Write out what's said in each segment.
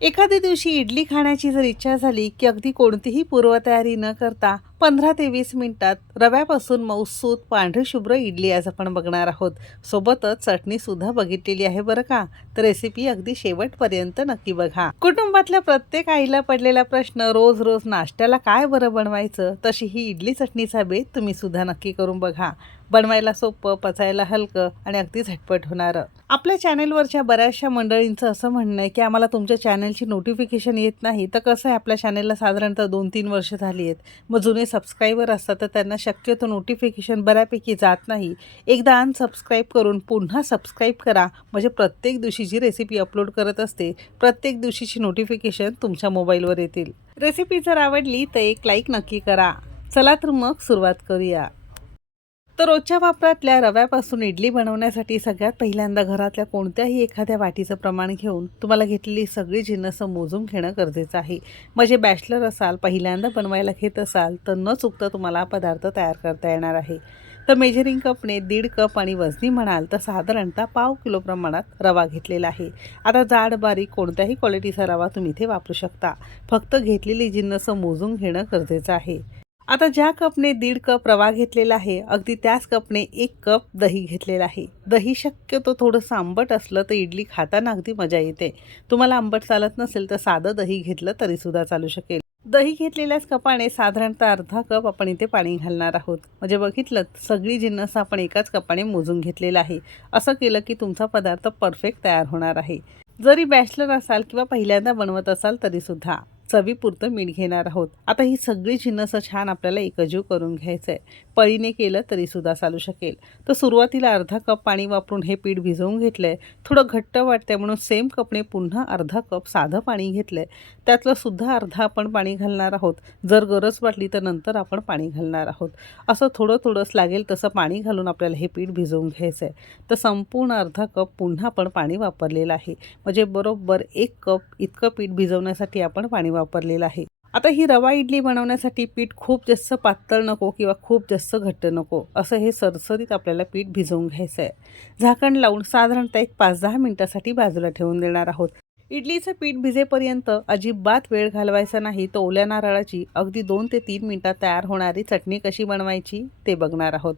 एखाद्या दिवशी इडली खाण्याची जर इच्छा झाली की अगदी कोणतीही पूर्वतयारी न करता पंधरा ते वीस मिनिटात रव्यापासून मऊसूत पांढरी शुभ्र इडली आज आपण बघणार आहोत. सोबतच चटणीसुद्धा बघितलेली आहे बरं का? तर रेसिपी अगदी शेवटपर्यंत नक्की बघा. कुटुंबातल्या प्रत्येक आईला पडलेला प्रश्न रोज रोज नाश्त्याला काय बरं बनवायचं? तशी ही इडली चटणीचा बेत तुम्ही सुद्धा नक्की करून बघा. बनवायला सोपं पचायला हलकं आणि अगदी झटपट होणारं. आपल्या चॅनेलवरच्या बऱ्याचशा मंडळींचं असं म्हणणं आहे की आम्हाला तुमच्या चॅनेलची नोटिफिकेशन येत नाही. तर कसं आहे? आपल्या चॅनेलला साधारणतः दोन तीन वर्ष झाली आहेत. मग जुने सबस्क्रायबर असतात तर त्यांना शक्यतो नोटिफिकेशन बऱ्यापैकी जात नाही. एकदा अनसबस्क्राईब करून पुन्हा सबस्क्राईब करा. म्हणजे प्रत्येक दिवशीची रेसिपी अपलोड करत असते. प्रत्येक दिवशीची नोटिफिकेशन तुमच्या मोबाईलवर येतील. रेसिपी जर आवडली तर एक लाईक नक्की करा. चला तर मग सुरुवात करूया. तर रोजच्या वापरातल्या रव्यापासून इडली बनवण्यासाठी सगळ्यात पहिल्यांदा घरातल्या कोणत्याही एखाद्या वाटीचं प्रमाण घेऊन तुम्हाला घेतलेली सगळी जिन्नस मोजून घेणं गरजेचं आहे. म्हणजे बॅचलर असाल पहिल्यांदा बनवायला घेत असाल तर न चुकता तुम्हाला पदार्थ तयार करता येणार आहे. तर मेजरिंग कपने दीड कप आणि वजनी म्हणाल तर साधारणतः पाव किलो प्रमाणात रवा घेतलेला आहे. आता जाड बारीक कोणत्याही क्वालिटीचा रवा तुम्ही इथे वापरू शकता. फक्त घेतलेली जिन्नस मोजून घेणं गरजेचं आहे. आता ज्या कपने दीड कप रवा घेतलेला आहे अगदी त्याच कपने एक कप दही घेतलेला आहे. दही शक्यतो थोडंसं आंबट असलं तर इडली खाताना अगदी मजा येते. तुम्हाला आंबट चालत नसेल तर साधं दही घेतलं तरीसुद्धा चालू शकेल. दही घेतलेल्याच कपाने साधारणतः अर्धा कप आपण इथे पाणी घालणार आहोत. म्हणजे बघितलं सगळी जिन्नस आपण एकाच कपाने मोजून घेतलेला आहे. असं केलं की तुमचा पदार्थ परफेक्ट तयार होणार आहे. जरी बॅचलर असाल किंवा पहिल्यांदा बनवत असाल तरीसुद्धा चवीपुरतं मीठ घेणार आहोत. आता ही सगळी चिन्नसं छान आपल्याला एकजीव करून घ्यायचं आहे पळीने केलं तरीसुद्धा चालू शकेल. तर सुरुवातीला अर्धा कप पाणी वापरून हे पीठ भिजवून घेतलं आहे थोडं घट्ट वाटतंय म्हणून सेम कपने पुन्हा अर्धा कप साधं पाणी घेतलं आहे त्यातलं सुद्धा अर्धा आपण पाणी घालणार आहोत. जर गरज वाटली तर नंतर आपण पाणी घालणार आहोत. असं थोडं थोडंच लागेल तसं पाणी घालून आपल्याला हे पीठ भिजवून घ्यायचं आहे तर संपूर्ण अर्धा कप पुन्हा आपण पाणी वापरलेलं आहे. म्हणजे बरोबर एक कप इतकं पीठ भिजवण्यासाठी आपण पाणी वापरलेलं आहे. आता ही रवा इडली बनवण्यासाठी पीठ खूप जास्त पातळ नको किंवा खूप जास्त घट्ट नको असं हे सरसरीत आपल्याला पीठ भिजवून घ्यायचं आहे. झाकण लावून साधारणतः एक पाच दहा मिनटासाठी बाजूला ठेवून देणार आहोत. इडलीचं पीठ भिजेपर्यंत अजिबात वेळ घालवायचा नाही तर ओल्या नारळाची अगदी दोन ते तीन मिनटात तयार होणारी चटणी कशी बनवायची ते बघणार आहोत.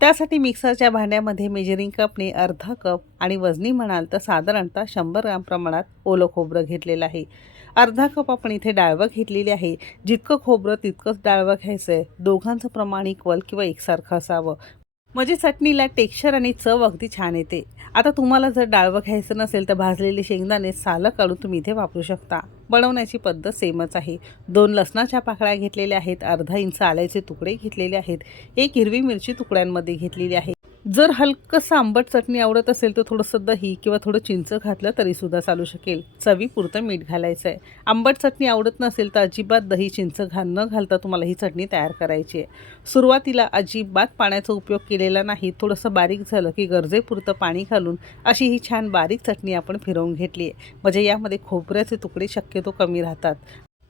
त्यासाठी मिक्सरच्या भांड्यामध्ये मेजरिंग कपने अर्धा कप आणि वजनी म्हणाल तर साधारणतः शंभर ग्राम प्रमाणात ओलं खोबरं घेतलेलं आहे. अर्धा कप आपण इथे डाळवं घेतलेली आहे. जितकं खोबरं तितकंच डाळवं घ्यायचं आहे दोघांचं प्रमाण इक्वल किंवा एकसारखं असावं. म्हणजे चटणीला टेक्स्चर आणि चव अगदी छान येते. आता तुम्हाला जर डाळवं घ्यायचं नसेल तर भाजलेले शेंगदाणे सालं काढून तुम्ही इथे वापरू शकता. बनवण्याची पद्धत सेमच आहे. दोन लसणाच्या पाकळ्या घेतलेल्या आहेत. अर्धा इंच आल्याचे तुकडे घेतलेले आहेत. एक हिरवी मिरची तुकड्यांमध्ये घेतलेली आहे. जर हलकंसं आंबट चटणी आवडत असेल तर थोडंसं दही किंवा थोडं चिंच घातलं तरीसुद्धा चालू शकेल. चवीपुरतं मीठ घालायचं आहे आंबट चटणी आवडत नसेल तर अजिबात दही चिंच घाल न घालता तुम्हाला ही चटणी तयार करायची आहे. सुरुवातीला अजिबात पाण्याचा उपयोग केलेला नाही. थोडंसं बारीक झालं की गरजेपुरतं पाणी घालून अशी ही छान बारीक चटणी आपण फिरवून घेतली आहे. म्हणजे यामध्ये खोबऱ्याचे तुकडे शक्यतो कमी राहतात.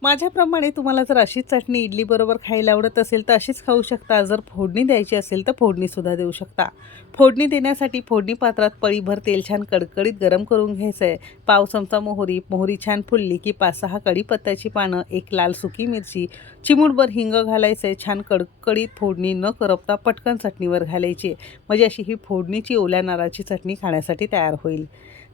माझ्याप्रमाणे तुम्हाला जर अशीच चटणी इडलीबरोबर खायला आवडत असेल तर अशीच खाऊ शकता. जर फोडणी द्यायची असेल तर फोडणीसुद्धा देऊ शकता. फोडणी देण्यासाठी फोडणी पात्रात पळीभर तेल छान कडकडीत गरम करून घ्यायचं आहे पाव चमचा मोहरी मोहरी छान फुलली की पाच सहा कढीपत्त्याची पानं एक लाल सुकी मिरची चिमूटभर हिंग घालायचं आहे छान कडकडीत फोडणी न करपता पटकन चटणीवर घालायची. म्हणजे अशी ही फोडणीची ओल्या नारळाची चटणी खाण्यासाठी तयार होईल.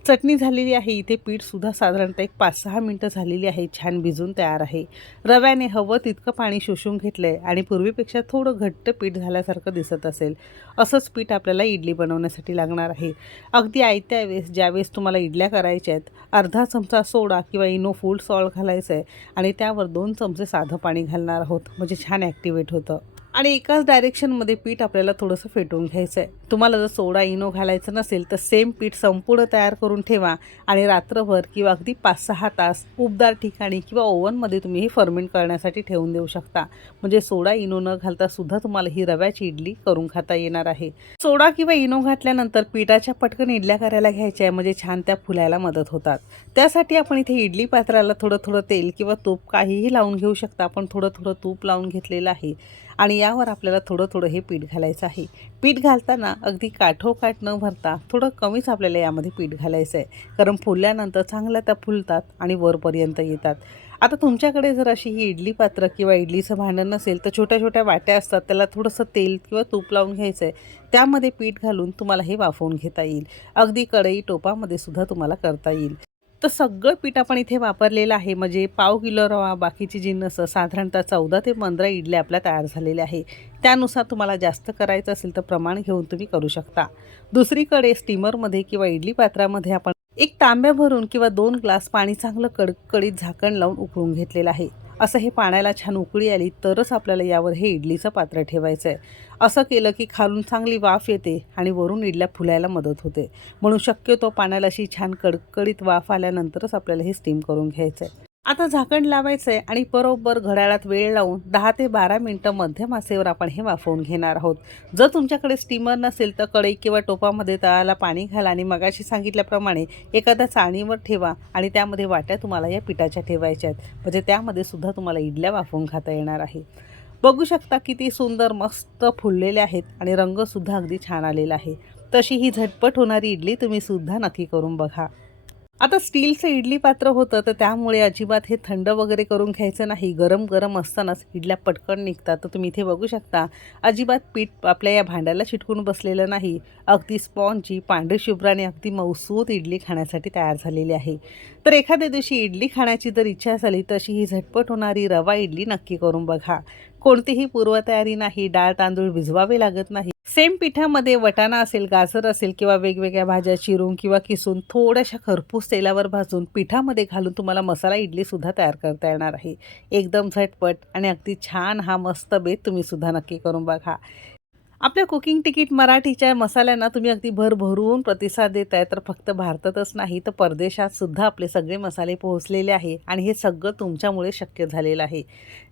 चटणी झालेली आहे. इथे पीठसुद्धा साधारणतः एक पाच सहा मिनटं झालेली आहे. छान भिजून तयार आहे. रव्याने हवं तितकं पाणी शोषून घेतलं आहे आणि पूर्वीपेक्षा थोडं घट्ट पीठ झाल्यासारखं दिसत असेल. असंच पीठ आपल्याला इडली बनवण्यासाठी लागणार आहे. अगदी आयत्या वेळेस ज्यावेळेस तुम्हाला इडल्या करायच्या आहेत अर्धा चमचा सोडा किंवा इनो फूड सॉल्ट घालायचं आहे आणि त्यावर दोन चमचे साधं पाणी घालणार आहोत. म्हणजे छान ॲक्टिवेट होतं. आणि एकाच डायरेक्शनमध्ये पीठ आपल्याला थोडंसं फेटून घ्यायचं आहे तुम्हाला जर सोडा इनो घालायचं नसेल तर सेम पीठ संपूर्ण तयार करून ठेवा आणि रात्रभर किंवा अगदी पाच सहा तास उबदार ठिकाणी किंवा ओव्हनमध्ये तुम्ही हे फर्मेंट करण्यासाठी ठेवून देऊ शकता. म्हणजे सोडा इनो न घालता सुद्धा तुम्हाला ही रव्याची इडली करून खाता येणार आहे. सोडा किंवा इनो घातल्यानंतर पिठाच्या पटकन इडल्या करायला घ्यायच्या आहे म्हणजे छान त्या फुलायला मदत होतात. त्यासाठी आपण इथे इडली पात्राला थोडं थोडं तेल किंवा तूप काहीही लावून घेऊ शकता. आपण थोडं थोडं तूप लावून घेतलेलं आहे. आणि यावर आपल्याला थोडं थोडं हे पीठ घालायचं आहे. पीठ घालताना अगदी काठोकाठ न भरता थोडं कमीच आपल्याला यामध्ये पीठ घालायचं आहे कारण फुलल्यानंतर चांगल्या त्या फुलतात आणि वरपर्यंत येतात. आता तुमच्याकडे जर अशी ही इडली पात्र किंवा इडलीचं भांडण नसेल तर छोट्या छोट्या वाट्या असतात त्याला थोडंसं तेल किंवा तूप लावून घ्यायचं आहे त्यामध्ये पीठ घालून तुम्हाला हे वाफवून घेता येईल. अगदी कढई टोपामध्ये सुद्धा तुम्हाला करता येईल. तर सगळं पीठ आपण इथे वापरलेलं आहे. म्हणजे पाव किलो रवा बाकीची जिन्नस साधारणतः चौदा ते पंधरा इडल्या आपल्या तयार झालेल्या आहे. त्यानुसार तुम्हाला जास्त करायचं असेल तर प्रमाण घेऊन तुम्ही करू शकता. दुसरीकडे स्टीमरमध्ये किंवा इडली पात्रामध्ये आपण एक तांब्या भरून किंवा दोन ग्लास पाणी चांगलं कडकडीत झाकण लावून उकळून घेतलेलं आहे. असं हे पाण्याला छान उकळी आली तरच आपल्याला यावर हे इडलीचं पात्र ठेवायचं आहे असं केलं की खालून चांगली वाफ येते आणि वरून इडल्या फुलायला मदत होते. म्हणून शक्यतो पाण्याला अशी छान कडकडीत वाफ आल्यानंतरच आपल्याला हे स्टीम करून घ्यायचं आहे आता झाकण लावायचं आहे आणि बरोबर घड्याळात वेळ लावून दहा ते बारा मिनटं मध्यम आसेवर आपण हे वाफवून घेणार आहोत. जर तुमच्याकडे स्टीमर नसेल तर कढई किंवा टोपामध्ये तळाला पाणी घाला आणि मगाशी सांगितल्याप्रमाणे एखाद्या चाळणीवर ठेवा आणि त्यामध्ये वाट्या तुम्हाला या पिठाच्या ठेवायच्या आहेत. म्हणजे त्यामध्ये सुद्धा तुम्हाला इडल्या वाफवून खाता येणार आहे. बघू शकता किती सुंदर मस्त फुललेले आहेत आणि रंगसुद्धा अगदी छान आलेला आहे. तशी ही झटपट होणारी इडली तुम्ही सुद्धा नक्की करून बघा. आता स्टीलचं इडली पात्र होतं तर त्यामुळे अजिबात हे थंड वगैरे करून घ्यायचं नाही. गरम गरम असतानाच इडल्या पटकन निघतात. तर तुम्ही इथे बघू शकता अजिबात पीठ आपल्या या भांड्याला चिटकून बसलेलं नाही. अगदी स्पॉन्जी पांढरी अगदी मौसूद इडली खाण्यासाठी तयार झालेली आहे. तर एखाद्या दिवशी इडली खाण्याची जर इच्छा झाली तशी ही झटपट होणारी रवा इडली नक्की करून बघा. कोणतीही पूर्वतयारी नाही डाळ तांदूळ भिजवावे लागत नाही. सेम पिठामध्ये वटाणा असेल गाजर असेल किंवा वेगवेगळ्या भाज्या चिरून किंवा किसून थोड्याशा खरपूस तेलावर भाजून पिठामध्ये घालून तुम्हाला मसाला इडलीसुद्धा तयार करता येणार आहे. एकदम झटपट आणि अगदी छान हा मस्त बेत तुम्ही सुद्धा नक्की करून बघा. आपल्या कुकिंग तिकीट मराठीच्या मसाल्यांना तुम्ही अगदी भरभरून प्रतिसाद देत आहे तर फक्त भारतातच नाही तर परदेशात सुद्धा आपले सगळे मसाले पोहोचलेले आहे आणि हे सगळं तुमच्यामुळे शक्य झालेलं आहे.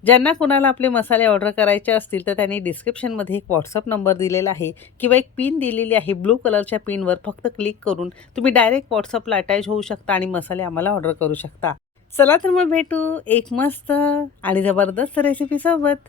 ज्यांना कुणाला आपले मसाले ऑर्डर करायचे असतील तर त्यांनी डिस्क्रिप्शनमध्ये एक व्हॉट्सअप नंबर दिलेला आहे किंवा एक पिन दिलेली आहे ब्लू कलरच्या पिनवर फक्त क्लिक करून तुम्ही डायरेक्ट व्हॉट्सअपला अटॅच होऊ शकता आणि मसाले आम्हाला ऑर्डर करू शकता. चला तर मग भेटू एक मस्त आणि जबरदस्त रेसिपीसोबत